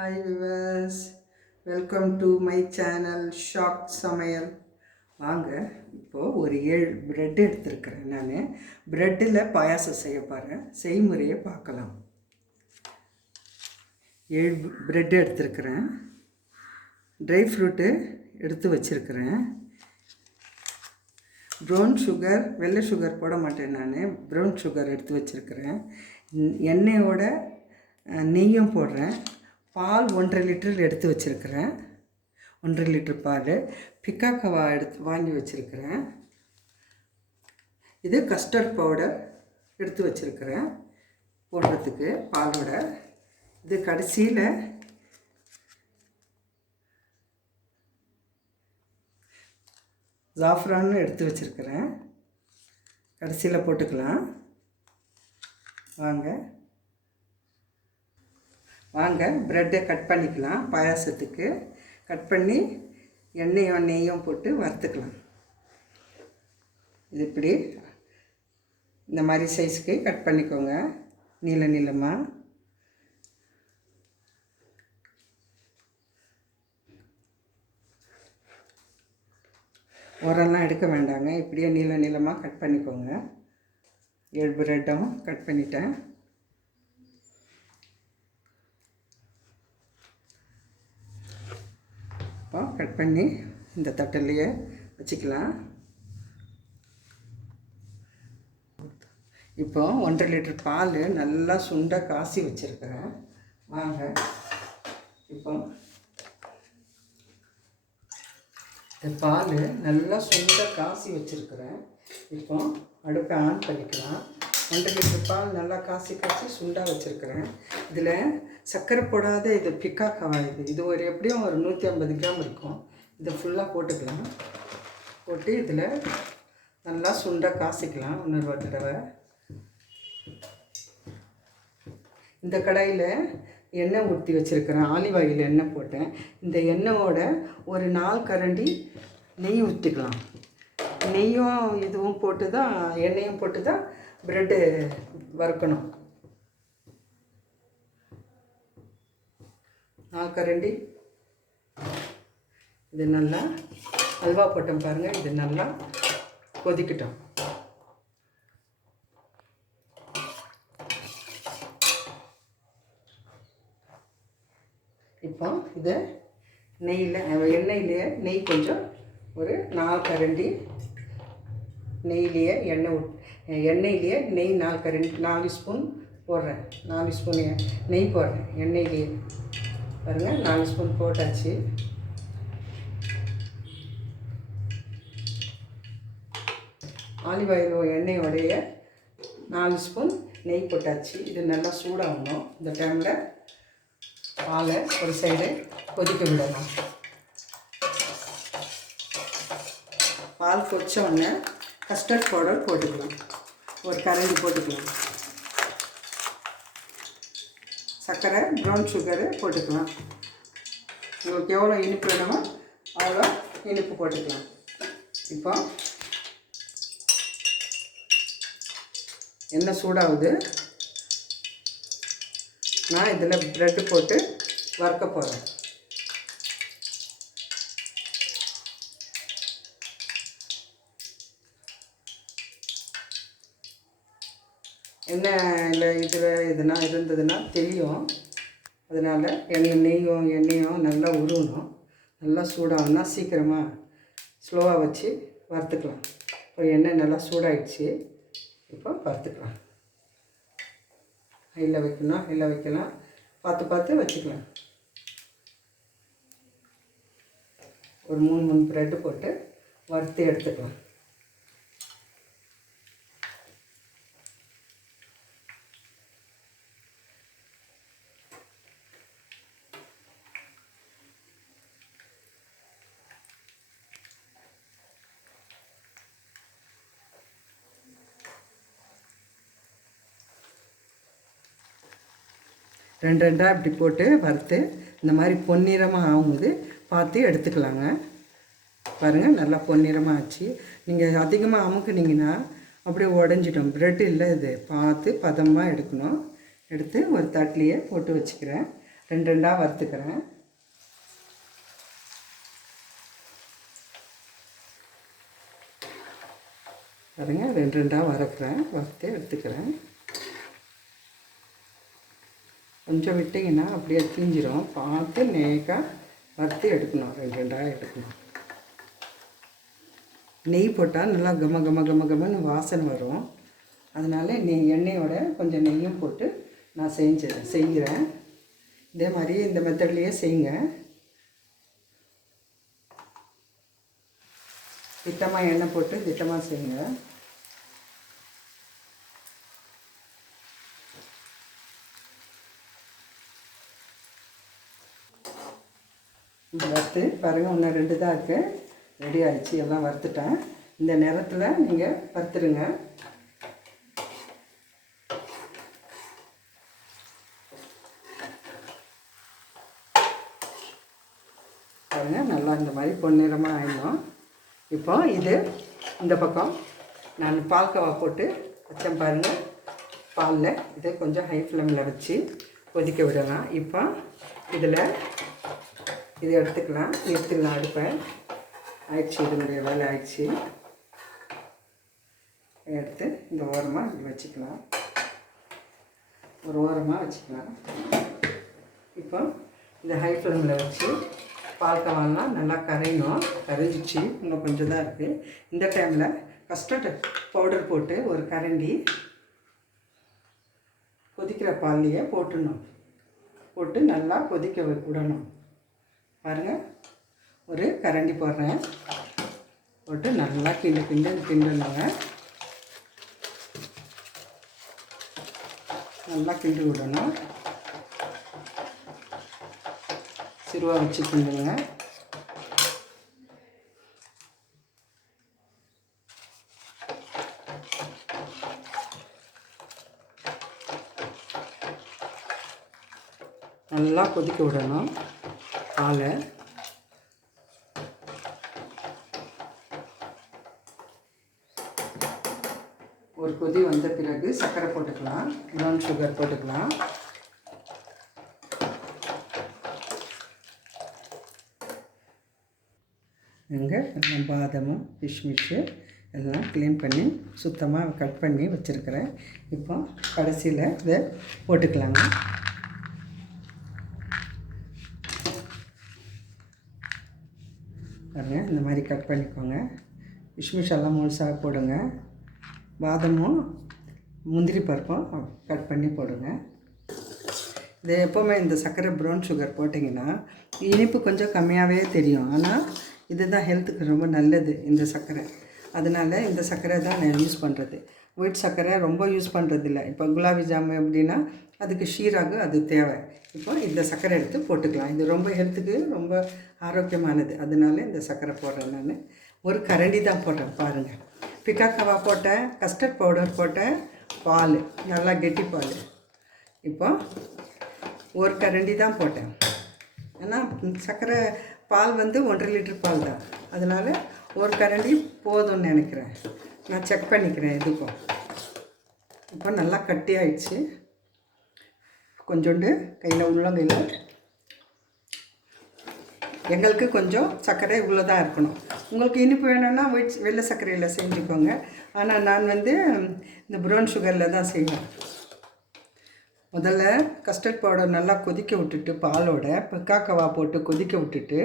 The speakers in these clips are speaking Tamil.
Hi viewers, welcome to my channel shock சமையல். வாங்க இப்போது ஒரு 7 பிரெட் எடுத்துருக்கிறேன். நான் பிரெட்டில் பாயாசம் செய்ய போகிறேன். செய்முறையை பார்க்கலாம். 7 பிரெட் எடுத்துருக்கிறேன். ட்ரை ஃப்ரூட்டு எடுத்து வச்சுருக்கிறேன். ப்ரௌன் சுகர், வெள்ளை சுகர் போட மாட்டேன். நான் ப்ரௌன் சுகர் எடுத்து வச்சுருக்கிறேன். எண்ணெயோட நெய்யும் போடுறேன். பால் 1.5 லிட்டர் எடுத்து வச்சுருக்கிறேன். 1.5 லிட்டர் பால். பிக்காக்கவா எடுத்து வாங்கி வச்சுருக்கிறேன். இது கஸ்டர்ட் பவுடர் எடுத்து வச்சுருக்கிறேன் போடுறதுக்கு பாலோட. இது கடைசியில் ஜாஃப்ரான் எடுத்து வச்சுருக்கிறேன். கடைசியில் போட்டுக்கலாம். வாங்க ப்ரெட்டை கட் பண்ணிக்கலாம். பாயாசத்துக்கு கட் பண்ணி எண்ணெயும் நெய்யும் போட்டு வறுத்துக்கலாம். இது இப்படி இந்த மாதிரி சைஸுக்கு கட் பண்ணிக்கோங்க, நீளமாக. உரெல்லாம் எடுக்க வேண்டாங்க, இப்படியே நீளமாக கட் பண்ணிக்கோங்க. 7 ப்ரெட்டும் கட் பண்ணிட்டேன். இப்போ கட் பண்ணி இந்த தட்டிலையே வச்சுக்கலாம். இப்போ 1.5 லிட்டர் பால் நல்லா சுண்ட காசி வச்சுருக்கிறேன். வாங்க இப்போ இந்த பால் நல்லா சுண்ட காசி வச்சுருக்கிறேன். இப்போ அடுப்பை ஆன் பண்ணிக்கலாம். 1.5 லிட்டர் பால் நல்லா காசி சுண்டாக வச்சுருக்கிறேன். இதில் சர்க்கரை போடாத இது பிக்காக்கவா. இது ஒரு எப்படியும் ஒரு 150 கிராம் இருக்கும். இதை ஃபுல்லாக போட்டுக்கலாம். போட்டு இதில் நல்லா சுண்டாக காசிக்கலாம். இன்னொரு தடவை இந்த கடாயில் எண்ணெய் ஊற்றி வச்சுருக்கிறேன். ஆலிவ் ஆயில் எண்ணெய் போட்டேன். இந்த எண்ணெயோட ஒரு 4 கரண்டி நெய் ஊற்றிக்கலாம். நெய்யும் இதுவும் போட்டு தான், எண்ணெயும் போட்டு தான் ப்ரெட்டு வறுக்கணும். 4 கரண்டி. இது நல்லா அல்வா போட்டோம் பாருங்கள். இது நல்லா கொதிக்கட்டும். இப்போ இதை எண்ணெயிலே நெய் கொஞ்சம் ஒரு 4 கரண்டி நெய்லேயே எண்ணெயிலேயே நெய் 4 கரண்டி 4 ஸ்பூன் போடுறேன். 4 ஸ்பூன் நெய் போடுறேன் எண்ணெயிலேயே. பாருங்கள், 4 ஸ்பூன் போட்டாச்சு. ஆலிவ் ஆயில் எண்ணெயோடைய 4 ஸ்பூன் நெய் போட்டாச்சு. இது நல்லா சூடாகணும். இந்த டைமில் பாலை ஒரு சைடு கொதிக்க விடலாம். பால் கொதிச்சோடனே கஸ்டர்ட் பவுடர் போட்டுக்கலாம். ஒரு கரண்டி போட்டுக்கலாம். சர்க்கரை, ப்ரௌன் சுகரு போட்டுக்கலாம். உங்களுக்கு எவ்வளோ இனிப்பு வேணுமோ அவ்வளோ இனிப்பு போட்டுக்கலாம். இப்போ எண்ணெய் சூடாகுது. நான் இதில் ப்ரெட்டு போட்டு வறுக்க போகிறேன். எண்ணெயில் இதில் இருந்ததுன்னா தெரியும். அதனால் எண்ணெயும் நல்லா உருவணும். நல்லா சூடாகணும்னா சீக்கிரமாக ஸ்லோவாக வச்சு வறுத்துக்கலாம். இப்போ எண்ணெய் நல்லா சூடாகிடுச்சு. இப்போ வறுத்துக்கலாம். ஹையில் வைக்கலாம். பார்த்து வச்சுக்கலாம். ஒரு 3 ப்ரெட்டு போட்டு வறுத்து எடுத்துக்கலாம். ரெண்டாக இப்படி போட்டு வறுத்து இந்த மாதிரி பொன்னிறமாக ஆகும்போது பார்த்து எடுத்துக்கலாங்க. பாருங்கள், நல்லா பொன்னிறமாக ஆச்சு. நீங்கள் அதிகமாக அமுக்குனீங்கன்னா அப்படியே உடஞ்சிடும். ப்ரெட் இல்லை, இது பார்த்து பதமாக எடுக்கணும். எடுத்து ஒரு தட்டிலையே போட்டு வச்சுக்கிறேன். ரெண்டு ரெண்டாக வறுத்துக்கிறேன். பாருங்க, ரெண்டு ரெண்டாக வறுத்து எடுத்துக்கிறேன். கொஞ்சம் விட்டிங்கன்னா அப்படியே தீஞ்சிரும். பார்த்து நேக்காக வறுத்து எடுக்கணும். ரெண்டு ரெண்டாக எடுக்கணும். நெய் போட்டால் நல்லா கம கம கம கமன்னு வாசனை வரும். அதனால் எண்ணெயோட கொஞ்சம் நெய்யும் போட்டு நான் செய்கிறேன். இதே மாதிரி இந்த மெத்தட்லேயே செய்யுங்க. திட்டமாக எண்ணெய் போட்டு திட்டமாக செய்யுங்க. வறுத்து பாருங்கள், ஒன்று ரெண்டு தான் இருக்குது. ரெடி ஆகிடுச்சு. எல்லாம் வறுத்துட்டேன். இந்த நேரத்தில் நீங்கள் வறுத்துருங்க. பாருங்கள், நல்லா இந்த மாதிரி பொன்னிறமாக ஆயிடும். இப்போ இந்த பக்கம் நான் பால்கோவா போட்டு வச்சேன் பாருங்கள். பாலில் இதை கொஞ்சம் ஹை ஃப்ளேமில் வச்சு கொதிக்க விடலாம். இப்போ இதில் இதை எடுத்துக்கலாம். நிறுத்திடலாம். அடுப்பை ஆயிடுச்சு. இதனுடைய வேலை ஆயிடுச்சு. எடுத்து இந்த ஓரமாக இப்படி வச்சுக்கலாம். ஒரு ஓரமாக வச்சுக்கலாம். இப்போ இந்த ஹை ஃப்ளேமில் வச்சு பால்கோவாலாம் நல்லா கரையணும். கரைஞ்சிச்சு. இன்னும் கொஞ்சம் தான் இருக்குது. இந்த டைமில் கஸ்டர்ட் பவுடர் போட்டு ஒரு கரண்டி கொதிக்கிற பால்லையே போட்டு நல்லா கொதிக்க விடணும். பாருங்கள், ஒரு கரண்டி போடுறேன். போட்டு நல்லா கிண்டுங்க. நல்லா கிண்டி விடணும். சிறுவாக வச்சு கிண்டுங்க. நல்லா கொதிக்க விடணும் பாலை. ஒரு கொதி வந்த பிறகு சர்க்கரை போட்டுக்கலாம். ப்ரௌன் சுகர் போட்டுக்கலாம். பாதாமும் கிஷ்மிஷு எல்லாம் க்ளீன் பண்ணி சுத்தமாக கட் பண்ணி வச்சுருக்கிறேன். இப்போ கடைசியில் இதை போட்டுக்கலாங்க. பாருங்கள், இந்த மாதிரி கட் பண்ணிக்கோங்க. கிஷ்மிஷ் எல்லாம் முழுசாக போடுங்க. பாதாமும் முந்திரி பருப்பும் கட் பண்ணி போடுங்க. இது எப்போவுமே இந்த சர்க்கரை ப்ரௌன் சுகர் போட்டிங்கன்னா இனிப்பு கொஞ்சம் கம்மியாகவே தெரியும். ஆனால் இதுதான் ஹெல்த்துக்கு ரொம்ப நல்லது இந்த சர்க்கரை. அதனால் இந்த சர்க்கரை தான் நான் யூஸ் பண்ணுறது. ஒயிட் சர்க்கரை ரொம்ப யூஸ் பண்ணுறதில்ல. இப்போ குலாபி ஜாமு அப்படின்னா அதுக்கு ஷீராகு அது தேவை. இப்போ இந்த சர்க்கரை எடுத்து போட்டுக்கலாம். இது ரொம்ப ஹெல்த்துக்கு ரொம்ப ஆரோக்கியமானது. அதனால இந்த சர்க்கரை போடுறேன். நான் ஒரு கரண்டி தான் போட்டேன். பாருங்கள், பிக்காக்கவா போட்டேன், கஸ்டர்ட் பவுடர் போட்டேன், பால் நல்லா கெட்டி பால். இப்போ ஒரு கரண்டி தான் போட்டேன். ஏன்னா சர்க்கரை பால் 1.5 லிட்டர் பால் தான். அதனால் ஒரு கரண்டி போதும்னு நினைக்கிறேன். நான் செக் பண்ணிக்கிறேன் இதுக்கும். இப்போ நல்லா கட்டி ஆயிடுச்சு. கொஞ்சோண்டு கையில் உள்ளங்கையில் எங்களுக்கு கொஞ்சம் சர்க்கரை இவ்வளோதான் இருக்கணும். உங்களுக்கு இனிப்பு வேணும்னா வெள்ளை சர்க்கரையில் செஞ்சுக்கோங்க. ஆனால் நான் இந்த ப்ரௌன் சுகரில் தான் செய்வேன். முதல்ல கஸ்டர்ட் பவுடர் நல்லா கொதிக்க விட்டுட்டு பாலோட பிக்காக்கவா போட்டு கொதிக்க விட்டுட்டு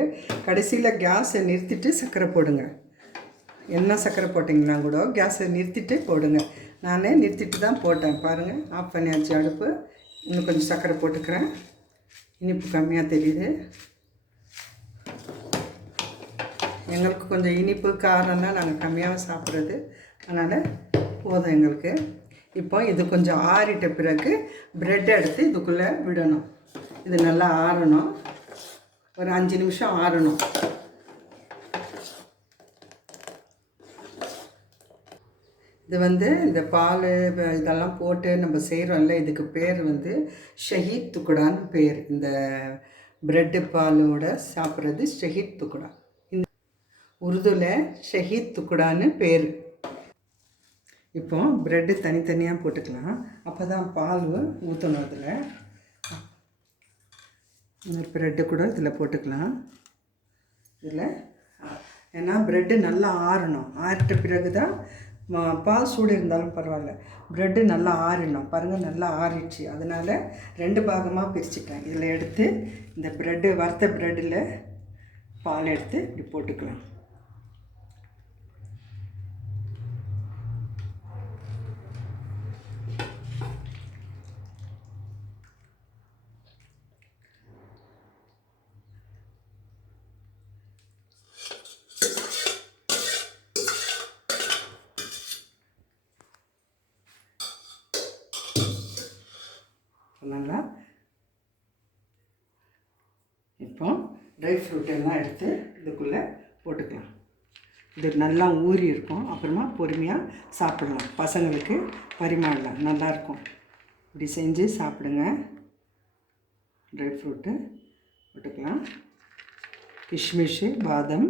கடைசியில் கேஸை நிறுத்திட்டு சர்க்கரை போடுங்க. என்ன சர்க்கரை போட்டிங்கன்னா கூட கேஸை நிறுத்திட்டு போடுங்க. நானே நிறுத்திட்டு தான் போட்டேன். பாருங்கள், ஆஃப் பண்ணியாச்சு அடுப்பு. இன்னும் கொஞ்சம் சர்க்கரை போட்டுக்கிறேன். இனிப்பு கம்மியாக தெரியுது. எங்களுக்கு கொஞ்சம் இனிப்பு காரம்லாம் நாங்கள் கம்மியாக சாப்பிட்றது. அதனால் போதும் எங்களுக்கு. இப்போ இது கொஞ்சம் ஆறிட்ட பிறகு ப்ரெட்டை எடுத்து இதுக்குள்ளே விடணும். இது நல்லா ஆறணும். ஒரு 5 நிமிஷம் ஆறணும். இது இந்த பால் இதெல்லாம் போட்டு நம்ம செய்கிறோம்ல, இதுக்கு பேர் ஷஹித்துக்குடான்னு பேர். இந்த ப்ரெட்டு பாலோட சாப்பிட்றது ஷஹித்துக்குடா. இந்த உருதுவில் ஷஹித்துக்குடான்னு பேர். இப்போ ப்ரெட்டு தனித்தனியாக போட்டுக்கலாம். அப்போ தான் பால் ஊற்றணும். அதில் ப்ரெட்டு கூட இதில் போட்டுக்கலாம். இதில் ஏன்னா ப்ரெட்டு நல்லா ஆறணும். ஆறிட்ட பிறகு தான் பால் சூடு இருந்தாலும் பரவாயில்ல, ப்ரெட்டு நல்லா ஆறிடணும். பாருங்கள், நல்லா ஆறிடுச்சு. அதனால் 2 பாகமாக பிரிச்சுட்டேன். இதில் எடுத்து இந்த ப்ரெட்டு, வறுத்த ப்ரெட்டில் பால் எடுத்து இப்படி போட்டுக்கலாம். நல்லா இப்போ ட்ரை ஃப்ரூட் எல்லாம் எடுத்து இதுக்குள்ளே போட்டுக்கலாம். இது நல்லா ஊறி இருக்கும். அப்புறமா பொறுமையாக சாப்பிடலாம், பசங்களுக்கு பரிமாறலாம், நல்லாயிருக்கும். இப்படி செஞ்சு சாப்பிடுங்க. ட்ரை ஃப்ரூட்டு போட்டுக்கலாம். கிஷ்மிஷு, பாதம்,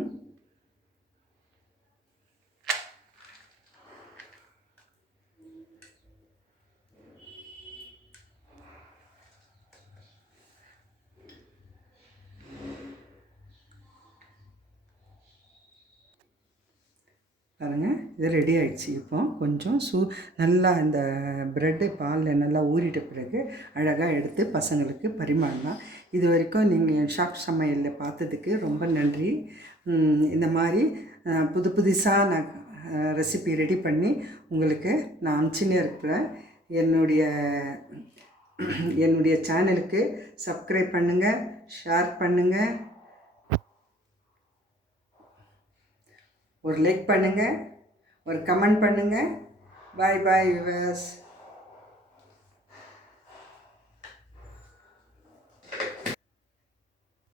பாருங்கள், இது ரெடி ஆகிடுச்சு. இப்போ கொஞ்சம் நல்லா இந்த ப்ரெட்டு பாலில் நல்லா ஊறிட்ட பிறகு அழகாக எடுத்து பசங்களுக்கு பரிமாறலாம். இது வரைக்கும் நீங்கள் என் ஷாப் சமையலில் பார்த்ததுக்கு ரொம்ப நன்றி. இந்த மாதிரி புதுசாக நான் ரெசிபி ரெடி பண்ணி உங்களுக்கு நான் அனுப்பிச்சினே இருக்கிறேன். என்னுடைய சேனலுக்கு சப்ஸ்கிரைப் பண்ணுங்கள், ஷேர் பண்ணுங்கள், ஒரு லைக் பண்ணுங்கள், ஒரு கமெண்ட் பண்ணுங்கள். பாய் பாய் வியூவர்ஸ்.